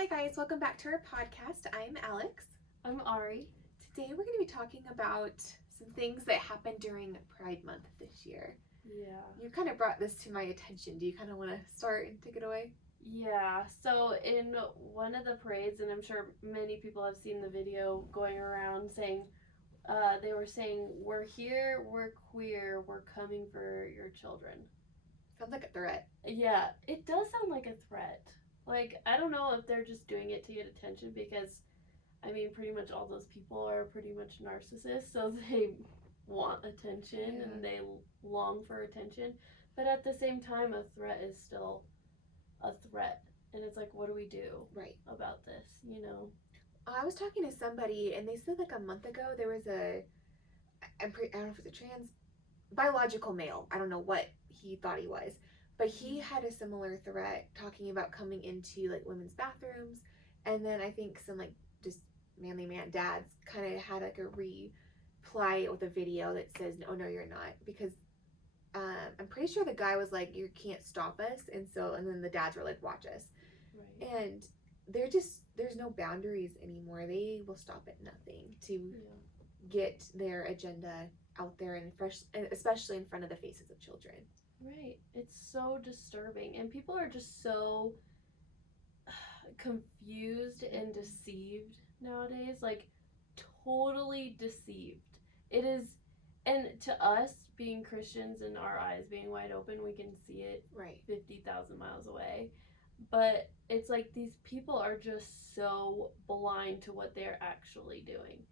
Hi guys, welcome back to our podcast. I'm Alex. I'm Ari. Today we're going to be talking about some things that happened during Pride Month this year. Yeah. You kind of brought this to my attention. Do you kind of want to start and take it away? Yeah. So in one of the parades, and I'm sure many people have seen the video going around saying, they were saying, "We're here, we're queer, we're coming for your children." Sounds like a threat. Yeah, it does sound like a threat. Like, I don't know if they're just doing it to get attention because, I mean, pretty much all those people are pretty much narcissists, so they want attention and they long for attention. But at the same time, a threat is still a threat. And it's like, what do we do about this, you know? I was talking to somebody and they said like a month ago there was I don't know if it's a trans biological male. I don't know what he thought he was. But he had a similar threat talking about coming into like women's bathrooms. And then I think some like just manly man dads kind of had like a reply with a video that says, "Oh no, you're not," because I'm pretty sure the guy was like, "You can't stop us," and then the dads were like, "Watch us," and there's no boundaries anymore. They will stop at nothing to get their agenda out there and especially in front of the faces of children. Right. It's so disturbing, and people are just so confused and deceived nowadays, like totally deceived. It is, and to us being Christians and our eyes being wide open, we can see it 50,000 miles away. But it's like these people are just so blind to what they're actually doing.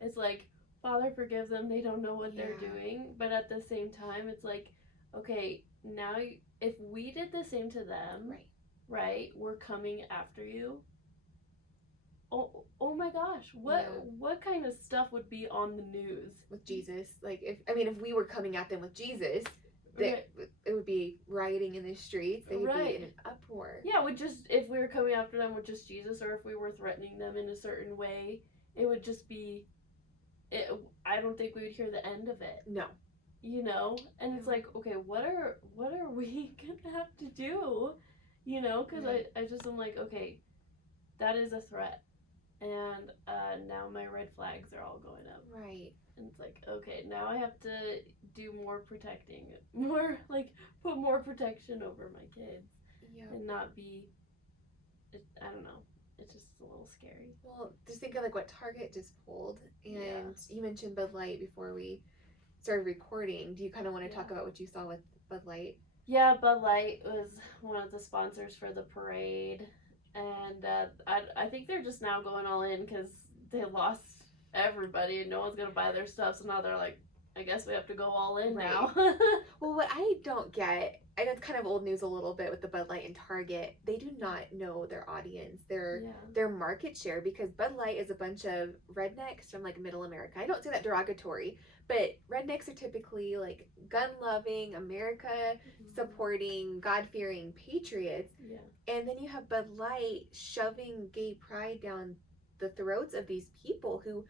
It's like, Father, forgive them, they don't know what they're doing. But at the same time, it's like, okay, now if we did the same to them, right, we're coming after you. Oh my gosh, what kind of stuff would be on the news with Jesus? Like if we were coming at them with Jesus, it would be rioting in the streets. They would be in an uproar. Yeah, if we were coming after them with just Jesus, or if we were threatening them in a certain way, it would just be. I don't think we would hear the end of it. No. You know, and it's like, okay, what are we gonna have to do? You know, because I just am like, okay, that is a threat, and now my red flags are all going up. Right. And it's like, okay, now I have to do more protecting, more like put more protection over my kids, and not be. I don't know. It's just a little scary. Well, just think of like what Target just pulled, and you mentioned Bud Light before we started recording. Do you kind of want to talk about what you saw with Bud Light? Yeah, Bud Light was one of the sponsors for the parade, and I think they're just now going all in because they lost everybody and no one's gonna buy their stuff, so now they're like, I guess we have to go all in now. Well, what I don't get, and it's kind of old news a little bit with the Bud Light and Target, they do not know their audience, their market share, because Bud Light is a bunch of rednecks from like middle America. I don't say that derogatory, but rednecks are typically like gun-loving, America supporting, God-fearing patriots. And then you have Bud Light shoving gay pride down the throats of these people who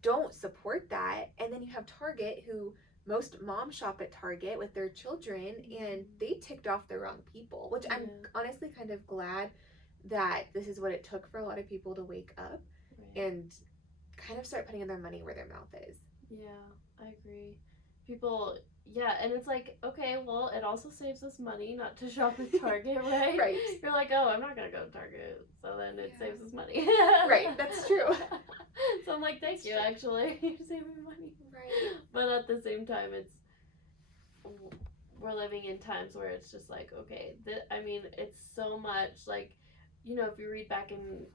don't support that. And then you have Target, who most moms shop at Target with their children, and they ticked off the wrong people, which I'm honestly kind of glad that this is what it took for a lot of people to wake up and kind of start putting their money where their mouth is. Yeah, I agree. People, and it's like, okay, well, it also saves us money not to shop at Target, right? Right. You're like, oh, I'm not going to go to Target, so then it saves us money. Right, that's true. So I'm like, thank you, actually. You're saving money. Right. But at the same time, we're living in times where it's just like, okay, it's so much, like, you know, if you read back in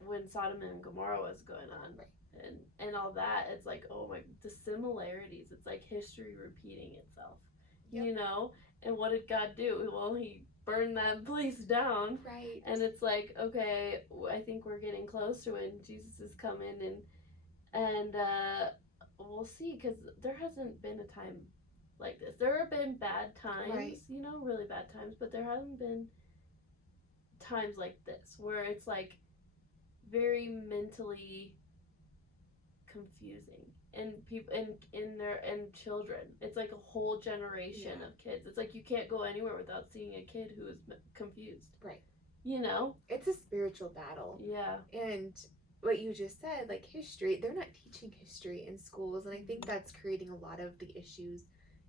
when Sodom and Gomorrah was going on, and all that, it's like, oh my, the similarities, it's like history repeating itself, you know? And what did God do? Well, he burned that place down. Right. And it's like, okay, I think we're getting close to when Jesus is coming, and we'll see, because there hasn't been a time like this. There have been bad times, you know, really bad times, but there hasn't been times like this, where it's like very mentally confusing, and people and children, it's like a whole generation of kids. It's like you can't go anywhere without seeing a kid who is confused, you know? It's a spiritual battle. Yeah. And what you just said, like history, they're not teaching history in schools. And I think that's creating a lot of the issues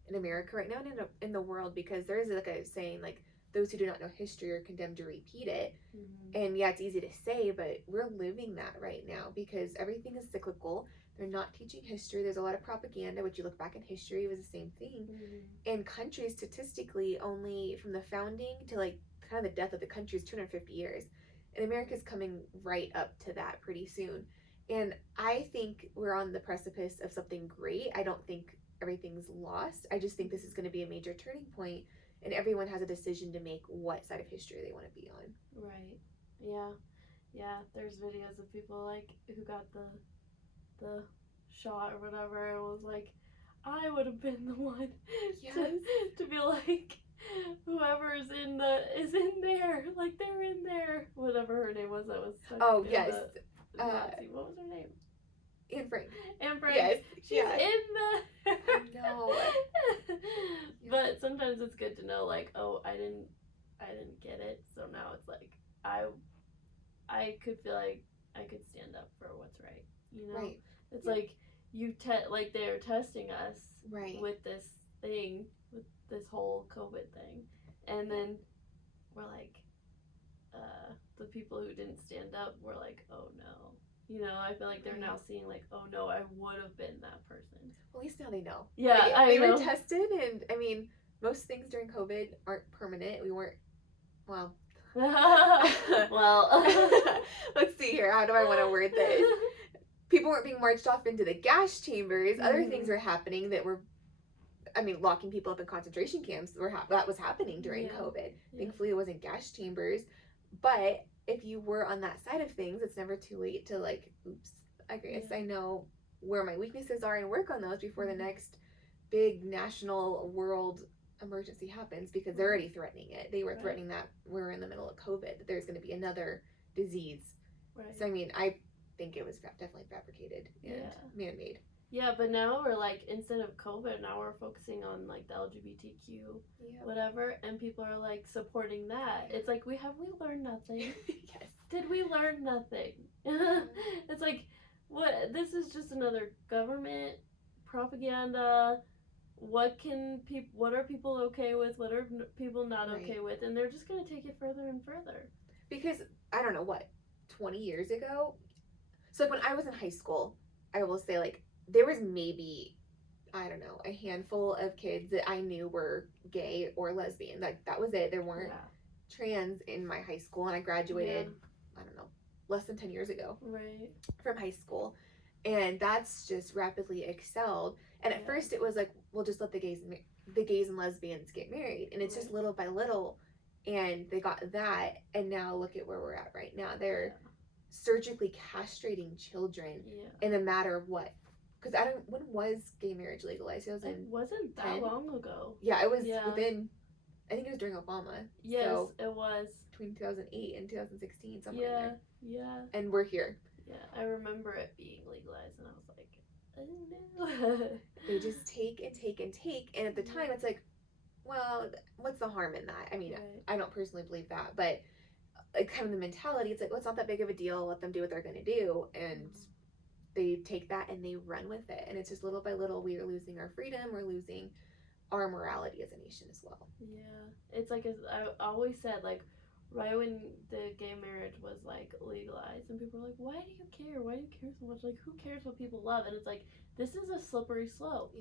in America right now and in the world, because there is like a saying, like, those who do not know history are condemned to repeat it. And yeah, it's easy to say, but we're living that right now because everything is cyclical. They're not teaching history. There's a lot of propaganda, which you look back in history, it was the same thing. And countries, statistically, only from the founding to like kind of the death of the country is 250 years. And America's coming right up to that pretty soon. And I think we're on the precipice of something great. I don't think everything's lost. I just think this is going to be a major turning point, and everyone has a decision to make what side of history they want to be on. Right. Yeah. There's videos of people like who got the shot or whatever, and was like, I would have been the one to be like, whoever is in there, like they're in there. Whatever her name was, that was. Oh yes. Nazi. What was her name? Anne Frank. Anne Frank. Yes. She's in there. No. But sometimes it's good to know, like, oh, I didn't get it, so now it's like I could feel like I could stand up for what's right. You know. Right. It's like like they're testing us with this thing, with this whole COVID thing, and then we're like, the people who didn't stand up were like, oh no, you know. I feel like they're now seeing like, oh no, I would have been that person. Well, at least now they know. Yeah, like, they were tested, and I mean, most things during COVID aren't permanent. We weren't. Well. Well. Let's see here. How do I want to word this? People weren't being marched off into the gas chambers. Other things were happening that were, I mean, locking people up in concentration camps. That was happening during COVID. Thankfully, it wasn't gas chambers. But if you were on that side of things, it's never too late to like, oops, I guess I know where my weaknesses are and work on those before the next big national world emergency happens, because they're already threatening it. They were threatening that we're in the middle of COVID, that there's going to be another disease. So, I mean, I think it was definitely fabricated and man-made. Yeah, but now we're like, instead of COVID, now we're focusing on like the LGBTQ whatever, and people are like supporting that. It's like, we learned nothing? Yes. Did we learn nothing? It's like, what? This is just another government propaganda. What are people okay with? What are people not okay with? And they're just gonna take it further and further. Because I don't know, what, 20 years ago? So like when I was in high school, I will say like there was maybe, I don't know, a handful of kids that I knew were gay or lesbian. Like that was it. There weren't trans in my high school, and I graduated, I don't know, less than 10 years ago from high school. And that's just rapidly excelled. And at first it was like, we'll just let the gays and lesbians get married. And it's just little by little. And they got that. And now look at where we're at right now. They're surgically castrating children in a matter of what? Because when was gay marriage legalized? It wasn't that long ago. Yeah, it was within, I think it was during Obama. Yes, so it was. Between 2008 and 2016, somewhere in there. Yeah. And we're here. Yeah, I remember it being legalized, and I was like, oh no. They just take and take and take, and at the time it's like, well, what's the harm in that? I mean, I don't personally believe that, but like kind of the mentality, it's like, well, it's not that big of a deal, let them do what they're going to do, and they take that and they run with it, and it's just little by little we are losing our freedom, we're losing our morality as a nation as well. Yeah, it's like, I always said, like, right when the gay marriage was like legalized, and people were like, why do you care so much, like, who cares what people love? And it's like, this is a slippery slope.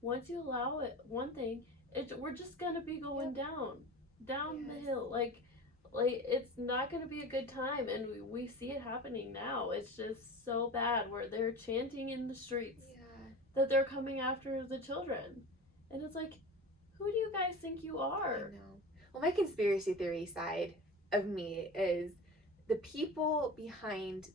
Once you allow it, one thing, we're just gonna be going down the hill, like it's not gonna be a good time. And we see it happening now. It's just so bad, where they're chanting in the streets that they're coming after the children, and it's like, who do you guys think you are? I know. Well, my conspiracy theory side of me is the people behind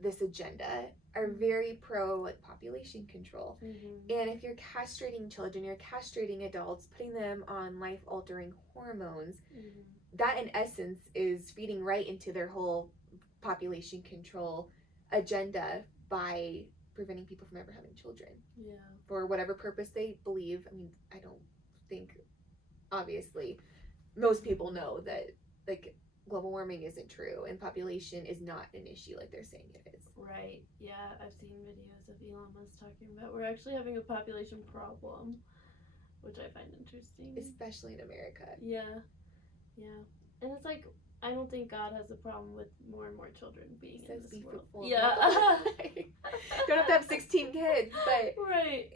this agenda are very pro like population control. And if you're castrating children, you're castrating adults, putting them on life-altering hormones, that in essence is feeding right into their whole population control agenda by preventing people from ever having children. For whatever purpose they believe. I mean, I don't think, obviously, most people know that like global warming isn't true and population is not an issue like they're saying it is. Right. Yeah, I've seen videos of Elon Musk talking about we're actually having a population problem, which I find interesting. Especially in America. Yeah. Yeah. And it's like, I don't think God has a problem with more and more children being in this world. Yeah. Don't have to have 16 kids, but right.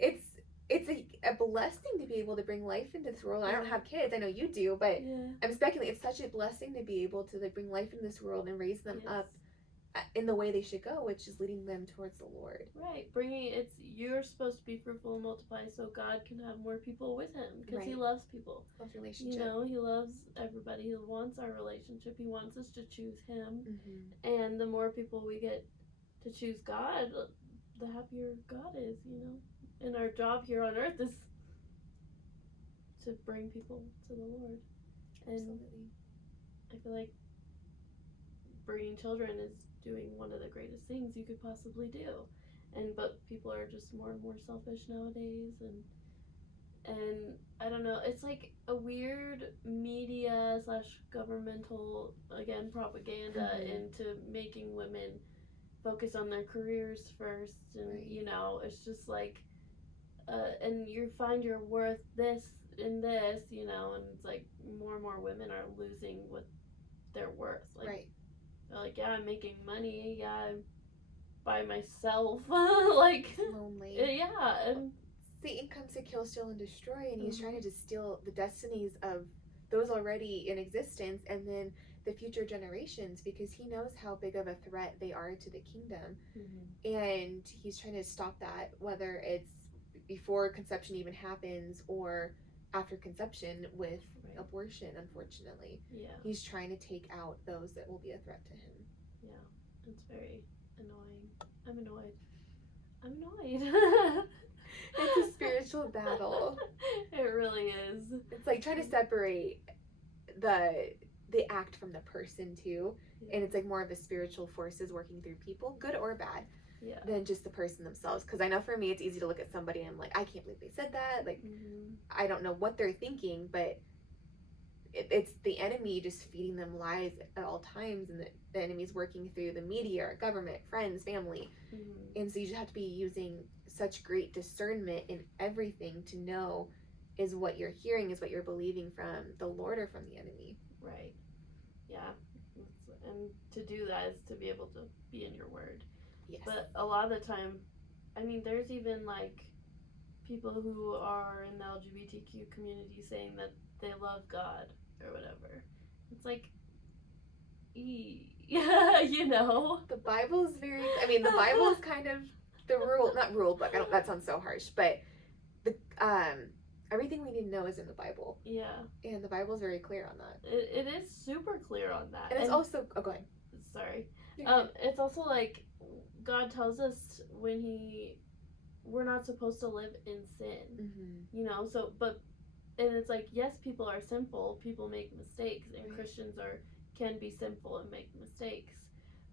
It's a blessing to be able to bring life into this world. I don't have kids. I know you do, but I'm speculating. It's such a blessing to be able to like bring life into this world and raise them up in the way they should go, which is leading them towards the Lord. Right. You're supposed to be fruitful and multiply so God can have more people with him because he loves people. Loves relationship. You know, he loves everybody. He wants our relationship. He wants us to choose him. And the more people we get to choose God, the happier God is, you know. And our job here on earth is to bring people to the Lord. And absolutely. I feel like bringing children is doing one of the greatest things you could possibly do. But people are just more and more selfish nowadays, and I don't know, it's like a weird media / governmental, again, propaganda into making women focus on their careers first, and you know, it's just like and you find your worth this in this, you know, and it's like more and more women are losing what they're worth. Like, they're like, yeah, I'm making money, yeah, I'm by myself, like lonely. Yeah, and Satan comes to kill, steal, and destroy, and he's trying to just steal the destinies of those already in existence, and then the future generations, because he knows how big of a threat they are to the kingdom, and he's trying to stop that, whether it's before conception even happens or after conception with abortion. Unfortunately, he's trying to take out those that will be a threat to him. Yeah, it's very annoying. I'm annoyed. It's a spiritual battle. It really is. It's like trying to separate the act from the person too, and it's like more of the spiritual forces working through people, good or bad, than just the person themselves. Because I know for me, it's easy to look at somebody and I'm like, I can't believe they said that. Like, I don't know what they're thinking, but it's the enemy just feeding them lies at all times, and the enemy's working through the media, or government, friends, family, and so you just have to be using such great discernment in everything to know is what you're hearing, is what you're believing from the Lord or from the enemy. Right. Yeah. And to do that is to be able to be in your word. Yes. But a lot of the time, I mean, there's even like people who are in the LGBTQ community saying that they love God or whatever. It's like, you know. The Bible is the Bible is kind of the not rule book. That sounds so harsh, but the everything we need to know is in the Bible. Yeah. And the Bible is very clear on that. It is super clear on that. And it's also go ahead. Sorry. It's also like God tells us we're not supposed to live in sin. You know, and it's like, yes, people are sinful, people make mistakes, and Christians can be sinful and make mistakes.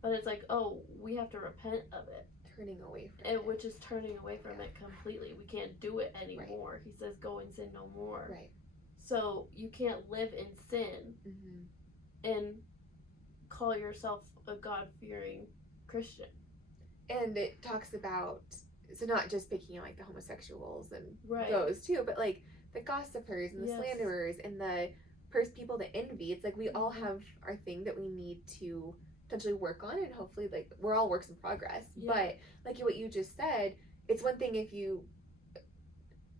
But it's like, oh, we have to repent of it. Turning away from it. Which is turning away from it completely. We can't do it anymore. He says, go and sin no more. Right. So you can't live in sin and call yourself a God-fearing Christian. And it talks about, so not just picking on like the homosexuals and those too, but like the gossipers and the slanderers and the people that envy. It's like we all have our thing that we need to potentially work on, and hopefully, like, we're all works in progress. But like what you just said, it's one thing if you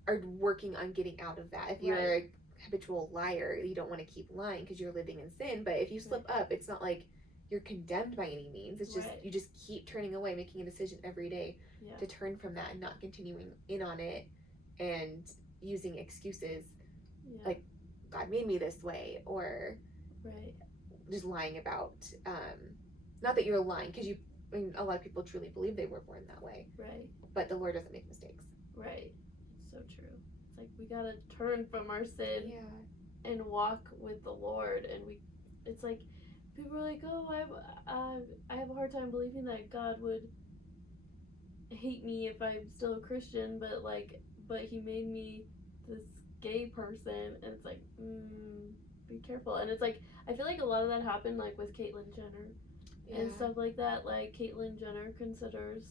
are working on getting out of that. If you're a habitual liar, you don't want to keep lying because you're living in sin. But if you slip up, it's not like you're condemned by any means. It's just you just keep turning away, making a decision every day to turn from that and not continuing in on it and using excuses like God made me this way, or just lying about not that you're lying, because a lot of people truly believe they were born that way, but the Lord doesn't make mistakes. It's so true. It's like we gotta turn from our sin and walk with the Lord, and it's like people are like, oh, I have a hard time believing that God would hate me if I'm still a Christian, but he made me this gay person, and it's like, be careful. And it's like, I feel like a lot of that happened like with Caitlyn Jenner and stuff like that. Like Caitlyn Jenner considers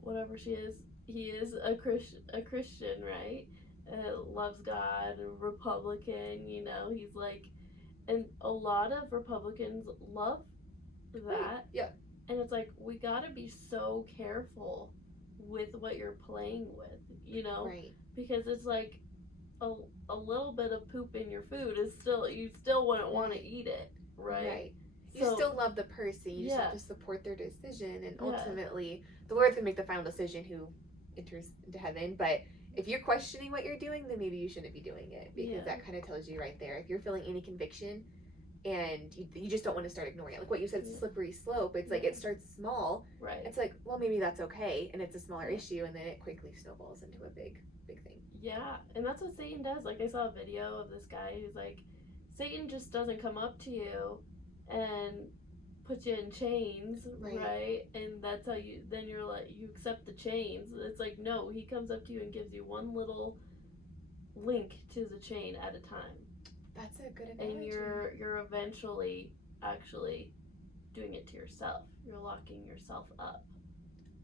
whatever she is, he is a Christian, right? Loves God, Republican, you know, he's like, and a lot of Republicans love that. Yeah. And it's like, we gotta be so careful with what you're playing with, you know? Right. Because it's like a little bit of poop in your food is still, you still wouldn't want to eat it, right? Right. You still love the person, you just have to support their decision, and ultimately, the Lord's gonna make the final decision who enters into heaven, but if you're questioning what you're doing, then maybe you shouldn't be doing it, because that kind of tells you right there. If you're feeling any conviction and you just don't want to start ignoring it, like what you said, it's a slippery slope. It's like it starts small. Right. It's like, well, maybe that's okay, and it's a smaller issue, and then it quickly snowballs into a big thing. Yeah, and that's what Satan does. Like, I saw a video of this guy who's like, Satan just doesn't come up to you and put you in chains, right? And that's how you're like, you accept the chains. It's like, no, he comes up to you and gives you one little link to the chain at a time. That's a good analogy. And you're eventually actually doing it to yourself. You're locking yourself up.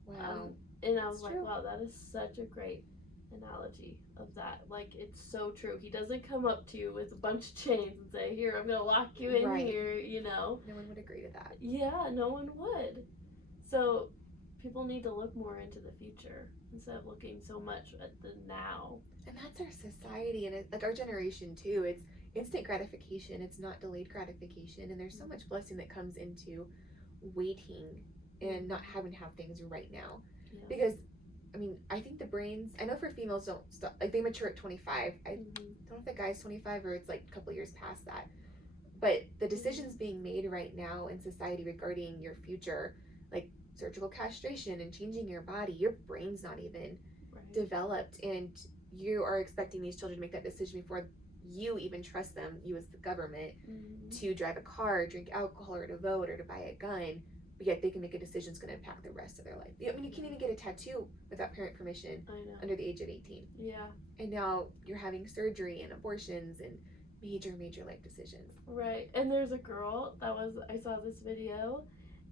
Wow. And I was like, wow, that is such a great analogy of that. Like, it's so true. He doesn't come up to you with a bunch of chains and say, here, I'm gonna lock you in here, you know. No one would agree to that. Yeah, no one would. So people need to look more into the future instead of looking so much at the now. And that's our society, and like our generation too. It's instant gratification. It's not delayed gratification, and there's so much blessing that comes into waiting and not having to have things right now. Because I mean, I think the brains, I know for females don't stop, like they mature at 25. I don't know if the guy's 25 or it's like a couple of years past that. But the decisions being made right now in society regarding your future, like surgical castration and changing your body, your brain's not even developed, and you are expecting these children to make that decision before you even trust them, you as the government, to drive a car, drink alcohol, or to vote, or to buy a gun. But yet they can make a decision that's going to impact the rest of their life. I mean, you can't even get a tattoo without parent permission under the age of 18. Yeah. And now you're having surgery and abortions and major life decisions. Right. And there's a girl I saw this video,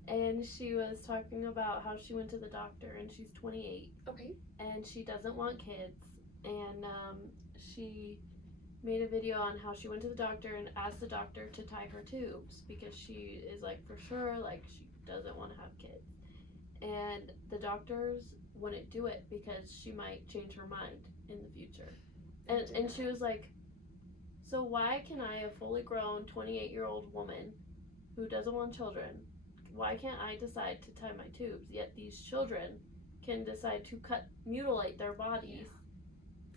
and she was talking about how she went to the doctor, and she's 28. Okay. And she doesn't want kids. And she made a video on how she went to the doctor and asked the doctor to tie her tubes, because she is like, for sure, like, she doesn't want to have kids. And the doctors wouldn't do it because she might change her mind in the future. And she was like, so why can I, a fully grown 28-year-old woman who doesn't want children, why can't I decide to tie my tubes, yet these children can decide to mutilate their bodies?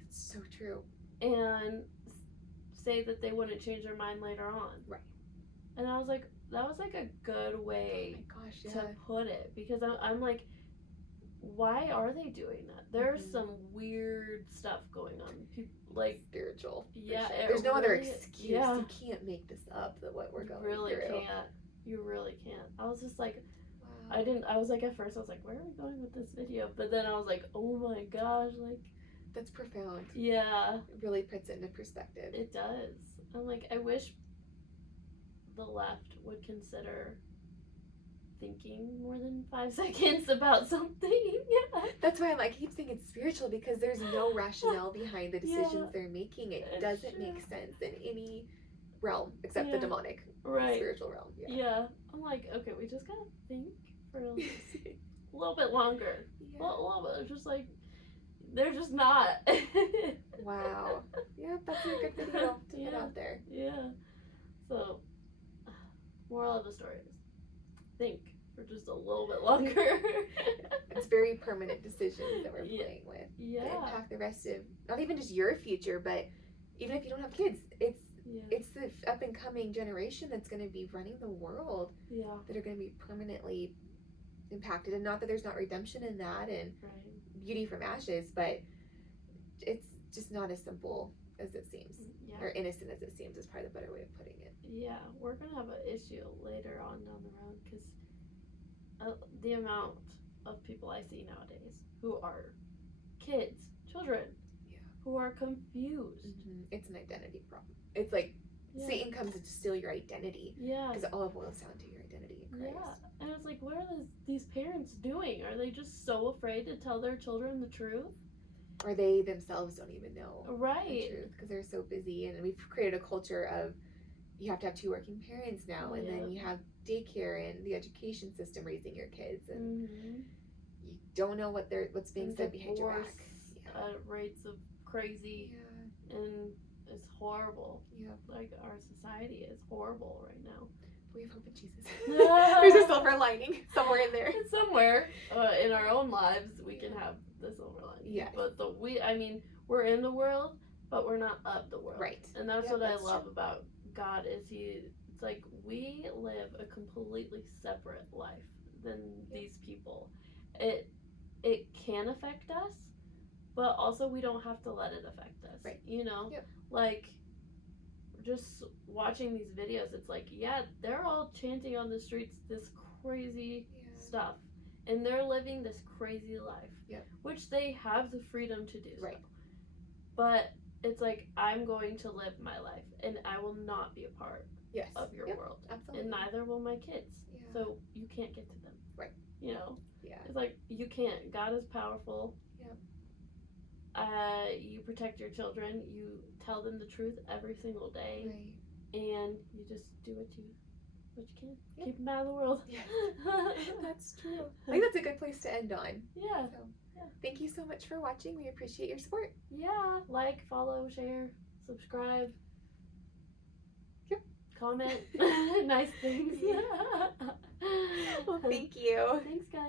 It's so true. And say that they wouldn't change their mind later on. Right. And I was like, that was like a good way to put it, because I'm like, why are they doing that? There's some weird stuff going on. People, like, spiritual. Yeah. Sure. There's no other excuse. Yeah. You can't make this up, that what we're going through. You really can't. I was just like, wow. I was like, at first I was like, where are we going with this video? But then I was like, oh my gosh, like. That's profound. Yeah. It really puts it into perspective. It does. I'm like, I wish the left would consider thinking more than 5 seconds about something. That's why I keep saying it's spiritual, because there's no rationale behind the decisions they're making. It doesn't make sense in any realm except the demonic, spiritual realm. Yeah. I'm like, okay, we just gotta think for a little bit longer. A little bit, just like, they're just not. Wow. Yeah, that's a good video to put out there. Yeah. So, moral of the story is, think for just a little bit longer. It's very permanent decisions that we're playing with. Yeah. That impact the rest of, not even just your future, but even if you don't have kids, it's the up and coming generation that's going to be running the world. Yeah. That are going to be permanently impacted. And not that there's not redemption in that and beauty from ashes, but it's just not as simple as it seems. Or innocent as it seems is probably the better way of putting it. Yeah, we're going to have an issue later on down the road, because the amount of people I see nowadays who are kids, children, who are confused. It's an identity problem. It's like Satan comes to steal your identity. Yeah. Because it all boils down to your identity in Christ. Yeah. And it's like, what are these parents doing? Are they just so afraid to tell their children the truth? Or they themselves don't even know the right. truth because they're so busy. And we've created a culture of you have to have 2 working parents now, and then you have daycare and the education system raising your kids, and you don't know what's being said behind your back. Rates of crazy, and it's horrible. Yeah, like our society is horrible right now. We have hope in Jesus. There's a silver lining somewhere in there. Somewhere in our own lives, we can have the silver lining. Yeah. But we're in the world, but we're not of the world. Right. And that's what I love about God is it's like we live a completely separate life than these people. It can affect us, but also we don't have to let it affect us. Right. You know? Yep. Like just watching these videos, it's like, they're all chanting on the streets this crazy stuff. And they're living this crazy life. Which they have the freedom to do. Right. So. But it's like, I'm going to live my life, and I will not be a part of your world. Absolutely. And neither will my kids. Yeah. So you can't get to them. Right. You know? Yeah. It's like, you can't. God is powerful. Yep. You protect your children. You tell them the truth every single day. Right. And you just do what you can. Yep. Keep them out of the world. Yeah. That's true. I think that's a good place to end on. Yeah. So, thank you so much for watching. We appreciate your support. Yeah. Like, follow, share, subscribe. Yep. Comment. Nice things. Well, thank you. Thanks, guys.